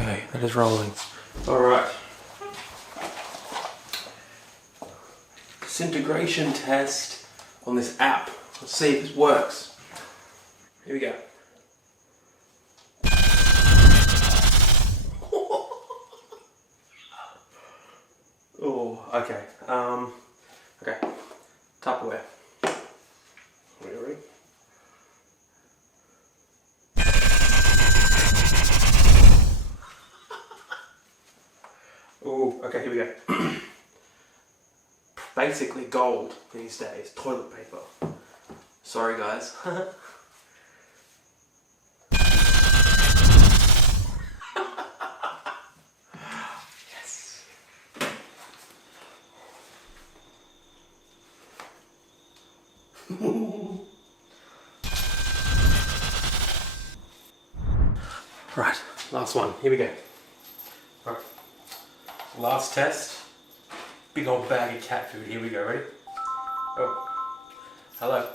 Okay, that is rolling. Alright. Disintegration test on this app. Let's see if this works. Here we go. Oh, okay. Okay. Tupperware. Ready? Oh, okay, here we go. Basically gold these days. Toilet paper. Sorry, guys. Yes. Right, last one. Here we go. Right. Last test. Big old bag of cat food. Here we go. Ready? Oh. Hello.